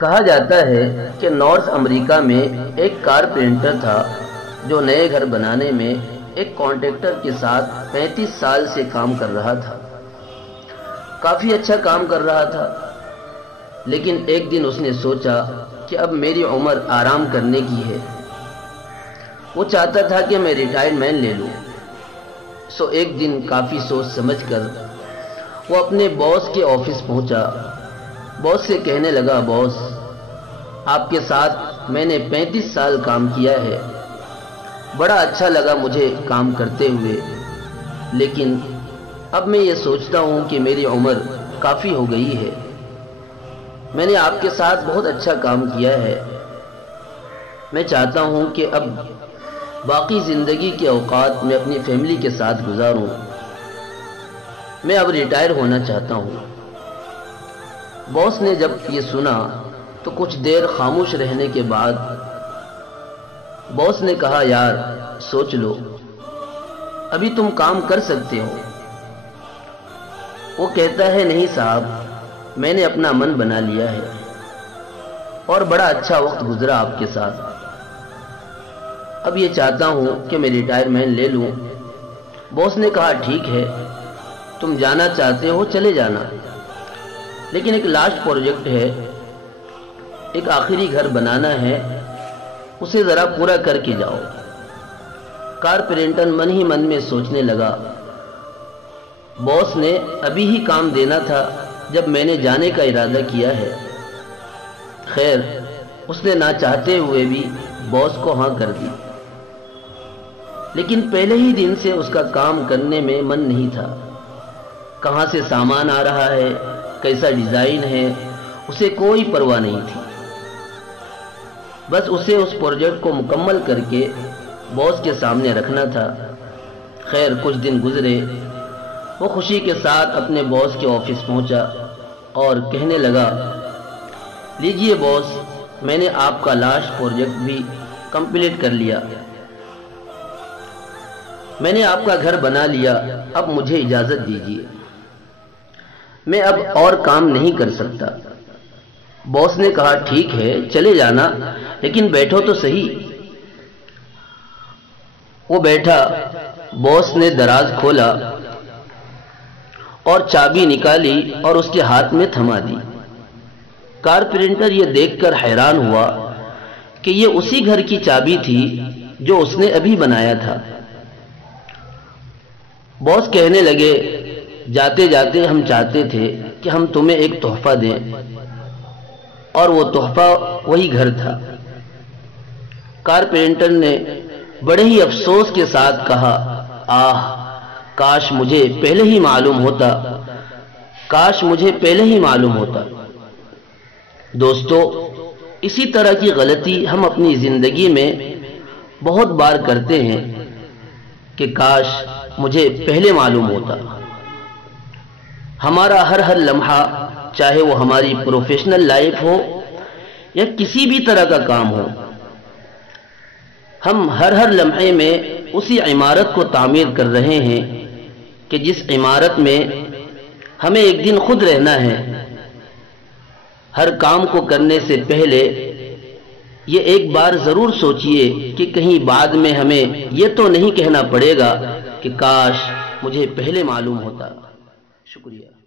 کہا جاتا ہے کہ نارتھ امریکہ میں ایک کارپینٹر تھا جو نئے گھر بنانے میں ایک کانٹریکٹر کے ساتھ 35 سال سے کام کر رہا تھا۔ کافی اچھا کام کر رہا تھا، لیکن ایک دن اس نے سوچا کہ اب میری عمر آرام کرنے کی ہے۔ وہ چاہتا تھا کہ میں ریٹائرمنٹ لے لوں۔ سو ایک دن کافی سوچ سمجھ کر وہ اپنے باس کے آفس پہنچا۔ باس سے کہنے لگا، باس، آپ کے ساتھ میں نے 35 سال کام کیا ہے، بڑا اچھا لگا مجھے کام کرتے ہوئے، لیکن اب میں یہ سوچتا ہوں کہ میری عمر کافی ہو گئی ہے۔ میں نے آپ کے ساتھ بہت اچھا کام کیا ہے، میں چاہتا ہوں کہ اب باقی زندگی کے اوقات میں اپنی فیملی کے ساتھ گزاروں، میں اب ریٹائر ہونا چاہتا ہوں۔ باس نے جب یہ سنا تو کچھ دیر خاموش رہنے کے بعد باس نے کہا، یار سوچ لو، ابھی تم کام کر سکتے ہو۔ وہ کہتا ہے، نہیں صاحب، میں نے اپنا من بنا لیا ہے اور بڑا اچھا وقت گزرا آپ کے ساتھ، اب یہ چاہتا ہوں کہ میں ریٹائرمنٹ لے لوں۔ باس نے کہا، ٹھیک ہے، تم جانا چاہتے ہو چلے جانا، لیکن ایک لاسٹ پروجیکٹ ہے، ایک آخری گھر بنانا ہے، اسے ذرا پورا کر کے جاؤ۔ کارپینٹر من ہی من میں سوچنے لگا، باس نے ابھی ہی کام دینا تھا جب میں نے جانے کا ارادہ کیا ہے۔ خیر، اس نے نہ چاہتے ہوئے بھی باس کو ہاں کر دی، لیکن پہلے ہی دن سے اس کا کام کرنے میں من نہیں تھا۔ کہاں سے سامان آ رہا ہے، کیسا ڈیزائن ہے، اسے کوئی پرواہ نہیں تھی، بس اسے اس پروجیکٹ کو مکمل کر کے باس کے سامنے رکھنا تھا۔ خیر، کچھ دن گزرے، وہ خوشی کے ساتھ اپنے باس کے آفس پہنچا اور کہنے لگا، لیجئے باس، میں نے آپ کا لاسٹ پروجیکٹ بھی کمپلیٹ کر لیا، میں نے آپ کا گھر بنا لیا، اب مجھے اجازت دیجیے، میں اب اور کام نہیں کر سکتا۔ باس نے کہا، ٹھیک ہے چلے جانا، لیکن بیٹھو تو صحیح۔ وہ بیٹھا، باس نے دراز کھولا اور چابی نکالی اور اس کے ہاتھ میں تھما دی۔ کارپینٹر یہ دیکھ کر حیران ہوا کہ یہ اسی گھر کی چابی تھی جو اس نے ابھی بنایا تھا۔ باس کہنے لگے، جاتے جاتے ہم چاہتے تھے کہ ہم تمہیں ایک تحفہ دیں، اور وہ تحفہ وہی گھر تھا۔ کارپینٹر نے بڑے ہی افسوس کے ساتھ کہا، آہ، کاش مجھے پہلے ہی معلوم ہوتا، کاش مجھے پہلے ہی معلوم ہوتا۔ دوستو، اسی طرح کی غلطی ہم اپنی زندگی میں بہت بار کرتے ہیں کہ کاش مجھے پہلے معلوم ہوتا۔ ہمارا ہر لمحہ، چاہے وہ ہماری پروفیشنل لائف ہو یا کسی بھی طرح کا کام ہو، ہم ہر لمحے میں اسی عمارت کو تعمیر کر رہے ہیں کہ جس عمارت میں ہمیں ایک دن خود رہنا ہے۔ ہر کام کو کرنے سے پہلے یہ ایک بار ضرور سوچئے کہ کہیں بعد میں ہمیں یہ تو نہیں کہنا پڑے گا کہ کاش مجھے پہلے معلوم ہوتا۔ شکریہ۔